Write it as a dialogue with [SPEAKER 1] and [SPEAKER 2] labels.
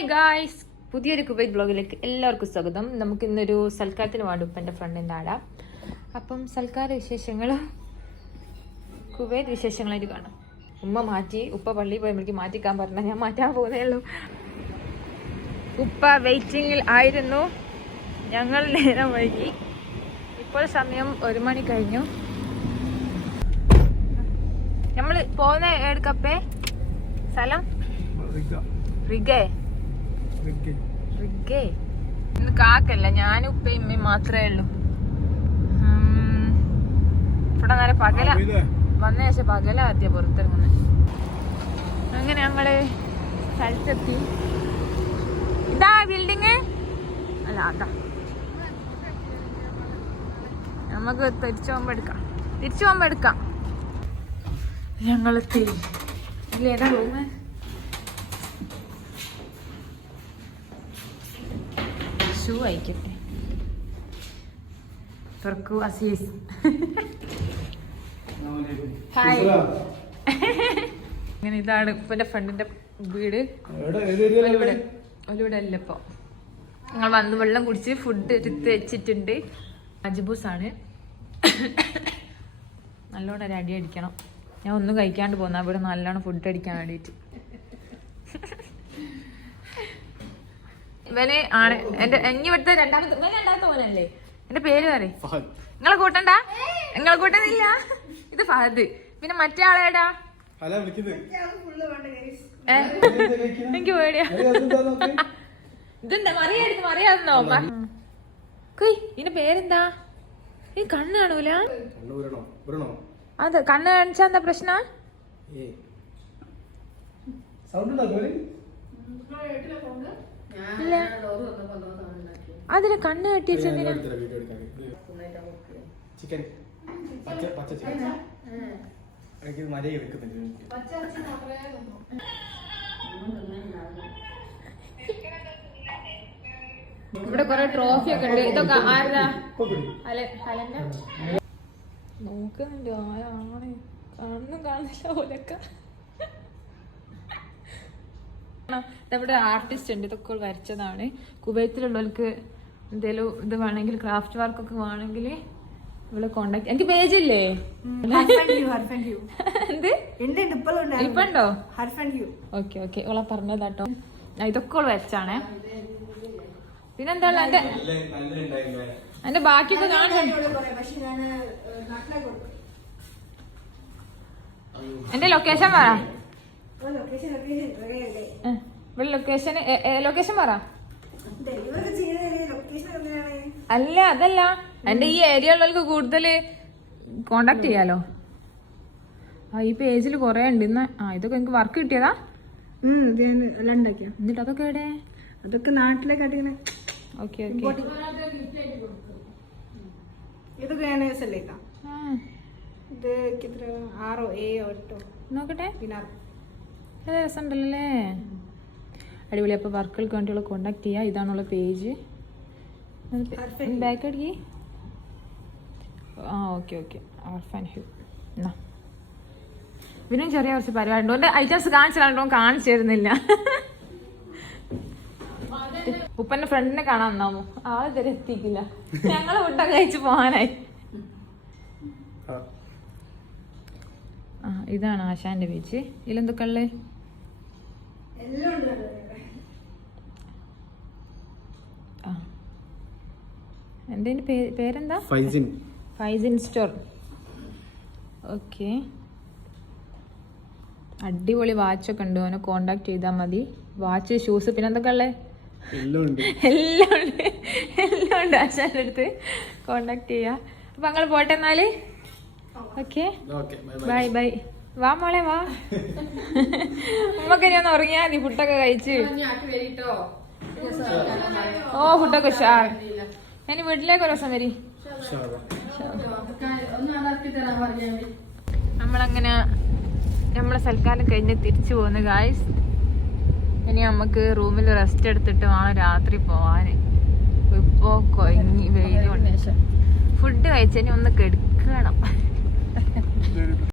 [SPEAKER 1] Hi guys പുതിയൊരു Kuwait ബ്ലോഗിലേക്ക് എല്ലാവർക്കും സ്വാഗതം. നമുക്ക് ഇന്നൊരു സൽക്കാരത്തിന് വേണ്ടി ഉപ്പന്റെ ഫ്രണ്ടിന്റെ ആടാ അപ്പം സൽക്കാര വിശേഷങ്ങളും കുവൈറ്റ് വിശേഷങ്ങളായിട്ട് കാണാം. ഉമ്മ മാറ്റി ഉപ്പ പള്ളിയിൽ പോയപ്പോഴേക്ക് മാറ്റിക്കാൻ പറഞ്ഞ ഞാൻ മാറ്റാൻ പോകുന്നേ ഉള്ളൂ. ഉപ്പ വെയിറ്റിങ്ങിൽ ആയിരുന്നു. ഞങ്ങൾ നേരം വൈകി. ഇപ്പോൾ സമയം ഒരു മണി കഴിഞ്ഞു. നമ്മൾ പോകുന്ന എടുക്കപ്പേ സ്ഥലം? റിഗേ. ഇന്ന് കാക്കല്ല ഞാനും ഉപ്പയും ഇമ്മയും മാത്രമേ ഉള്ളൂ. ഇവിടെ നേരെ പകല. വന്ന ശേഷം പകല ആദ്യ പുറത്തിറങ്ങുന്നത്. അങ്ങനെ ഞങ്ങൾ സ്ഥലത്തെത്തി. ഇതാ ബിൽഡിങ് അല്ല അതാ. നമുക്ക് തിരിച്ചു പോകുമ്പോ എടുക്കാം. തിരിച്ചു പോകുമ്പോ എടുക്കാം. ഞങ്ങളെത്തി. ഇല്ല ഏതാ റൂമ് ഷൂ അയക്കട്ടെ തുറക്കൂ അസീസ്. ഹായ്. അങ്ങനെ ഇതാണ് എന്റെ ഫ്രണ്ടിന്റെ വീട്. ഒലിവിടെ ഒലിവിടെ അല്ല ഇപ്പൊ. ഞങ്ങൾ വന്ന് വെള്ളം കുടിച്ച് ഫുഡ് എടുത്ത് വെച്ചിട്ടുണ്ട്. അജിബൂസ് ആണ് നല്ലോണം ഒരു അടി അടിക്കണം. ഞാൻ ഒന്നും കഴിക്കാണ്ട് പോന്ന. ഇവിടെ നല്ലോണം ഫുഡ് അടിക്കാൻ വേണ്ടിയിട്ട് ഇവന് ആണ്. എന്റെ ഇനി ഇവിടുത്തെ രണ്ടാമത്തെ ഇവൻ രണ്ടാമത്തെ മോനല്ലേ? എന്റെ പേര് പറയും. നിങ്ങളെ കൂട്ടണ്ട? നിങ്ങളെ കൂട്ടുന്നില്ല ഇത് ഫഹദ്. പിന്നെ മറ്റേ ആളേടാ? എനിക്ക് പേടിയാ. ഇതെന്താ? മറിയായിരുന്നു മറിയായിരുന്നോ? കുയ് ഇതിന്റെ പേരെന്താ? ഈ കണ്ണ് കാണൂല. അത് കണ്ണ് കാണിച്ചാ എന്താ പ്രശ്ന?
[SPEAKER 2] സൗണ്ട് ഉണ്ടാക്കും
[SPEAKER 1] ഇല്ല അതിന് കണ്ണ് കെട്ടി
[SPEAKER 2] ചിക്കൻ. പച്ച പച്ച ചിക്കൻ. എനിക്ക്
[SPEAKER 1] ഇവിടെ കൊറേ ട്രോഫി ഒക്കെ ഉണ്ട്. ഇതൊക്കെ. ഹല- ഹലന്റെ നോക്കുന്നുണ്ട് ആരാണ്? കാണുന്നും കാണുന്നില്ല ഓലൊക്കെ ഇവിടെ ആർട്ടിസ്റ്റ് ഉണ്ട്. ഇതൊക്കെ വരച്ചതാണ്. കുവൈത്തിലുള്ളവർക്ക് എന്തേലും ഇത് വേണമെങ്കിൽ ക്രാഫ്റ്റ് വർക്ക് ഒക്കെ വേണമെങ്കിൽ ഇവിടെ കോണ്ടാക്ട് എനിക്ക് പേജ് ഇല്ലേ? ഇപ്പണ്ടോ? Okay okay. ഓളെ പറഞ്ഞതാട്ടോ ഇതൊക്കെ ഓൾ വെച്ചാണേ. പിന്നെന്താ? എന്റെ എന്റെ ബാക്കിയൊക്കെ കാണുന്നുണ്ട്. എന്റെ ലൊക്കേഷൻ പറ. ഇവിടെ ലൊക്കേഷൻ ലൊക്കേഷൻ പറ. അല്ല അതല്ല. എന്റെ ഈ ഏരിയ ഉള്ളവർക്ക് കൂടുതൽ കോണ്ടാക്ട് ചെയ്യാലോ? ആ ഈ പേജിൽ കൊറേ ഉണ്ട്. ഇന്ന് ആ ഇതൊക്കെ എനിക്ക് വർക്ക് കിട്ടിയതാ? എന്നിട്ട് അതൊക്കെ എവിടെ?
[SPEAKER 3] അതൊക്കെ നാട്ടിലേക്ക് അടിക്കണേ
[SPEAKER 1] ഓക്കെ ഓക്കെ.
[SPEAKER 3] ഇതൊക്കെ ഞാൻ സെല്ലേക്കാം ഇത്? എത്ര? ആറോ ഏഴോ എട്ടോ.
[SPEAKER 1] നോക്കട്ടെ. രസമുണ്ടല്ലേ അടിപൊളി. അപ്പോൾ വർക്കുകൾക്ക് വേണ്ടിയുള്ള കോണ്ടാക്ട് ചെയ്യുക ഇതാണുള്ള പേജ് ബാക്ക് അടിക്കി ആ ഓക്കെ ഓക്കെ. ആർഫാൻ ഹ്യൂ എന്നാ ഇവനും ചെറിയ കുറച്ച് പരിപാടി ഉണ്ട് ഓന്റെ ഐറ്റംസ് കാണിച്ചിട്ടോ കാണിച്ചിരുന്നില്ല കാണിച്ചു തരുന്നില്ല. ഉപ്പന്റെ ഫ്രണ്ടിനെ കാണാൻ തന്നാമോ ആ ഇതുവരെ എത്തിക്കില്ല ഞങ്ങൾ ഫുഡൊക്കെ കഴിച്ച് പോകാനായി. ഇതാണ് ആശാന്റെ ബീച്ച് ഇതിലെന്തൊക്കെ ഉള്ളത്
[SPEAKER 3] എല്ലാം ഉണ്ട്
[SPEAKER 1] ആ പേര് പേരെന്താ?
[SPEAKER 2] ഫൈസിൻ.
[SPEAKER 1] ഫൈസിൻ സ്റ്റോർ. ഓക്കെ. അടിപൊളി വാച്ചൊക്കെ ഉണ്ട്. അവനെ കോണ്ടാക്ട് ചെയ്താൽ മതി. വാച്ച് ഷൂസ് പിന്നെ എന്തൊക്കെ ഉള്ളേ?
[SPEAKER 2] എല്ലാം ഉണ്ട്.
[SPEAKER 1] എല്ലാം ഉണ്ട്. ആശാന്റെ അടുത്ത് കോണ്ടാക്ട് ചെയ്യാം. അപ്പം ഞങ്ങൾ പോട്ടെ എന്നാൽ? ഓക്കെ.
[SPEAKER 2] Okay
[SPEAKER 1] bye bye. വാ മോളെ വാ. ഉമ്മക്ക് ഞാൻ ഉറങ്ങിയാ നീ ഫുഡൊക്കെ കഴിച്ച്. ഓ ഫുഡൊക്കെ ഉഷാർ ഞാൻ വീട്ടിലേക്ക് ഒരു ദിവസം വരി നമ്മളങ്ങനെ നമ്മളെ സൽക്കാരം കഴിഞ്ഞ് തിരിച്ചു പോകുന്നു ഗായ്സ് ഇനി നമുക്ക് റൂമിൽ റെസ്റ്റ് എടുത്തിട്ട് വേണം രാത്രി പോവാൻ ഇപ്പോ കൊഞ്ഞി വെയിലുണ്ട്. ഫുഡ് കഴിച്ചതിന് ഒന്ന് കെടുക്കണം.